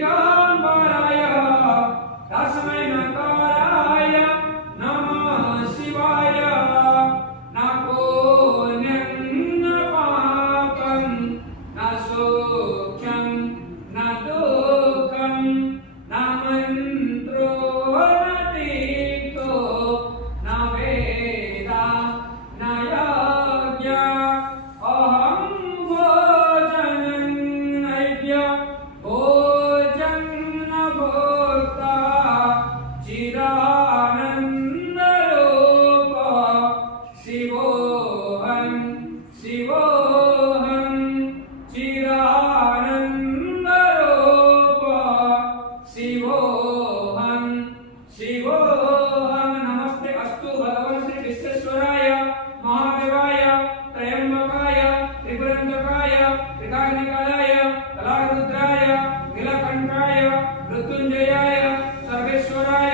दिगंबराय तस्मै नकाराय नमः शिवाय न पुण्यं न पापं न सौख्यं न दुःखं न मन्त्रो न तीर्थो न वेदा न यज्ञ अहं भोजनं नैव्य भोजन न भोक्ता चिदानन्द रूप शिवोऽहं शिवोऽहं चिदानन्द रूप शिवोऽहं शिवोऽहं। नमस्ते अस्तु भगवान् श्री विश्वेश्वराय महादेवाय त्रयंबकाय त्रिपुरंजकाय त्रिकाग्निकाय कलारुद्राय नीलकंठाय मृत्युंजयाय सर्वेश्वराय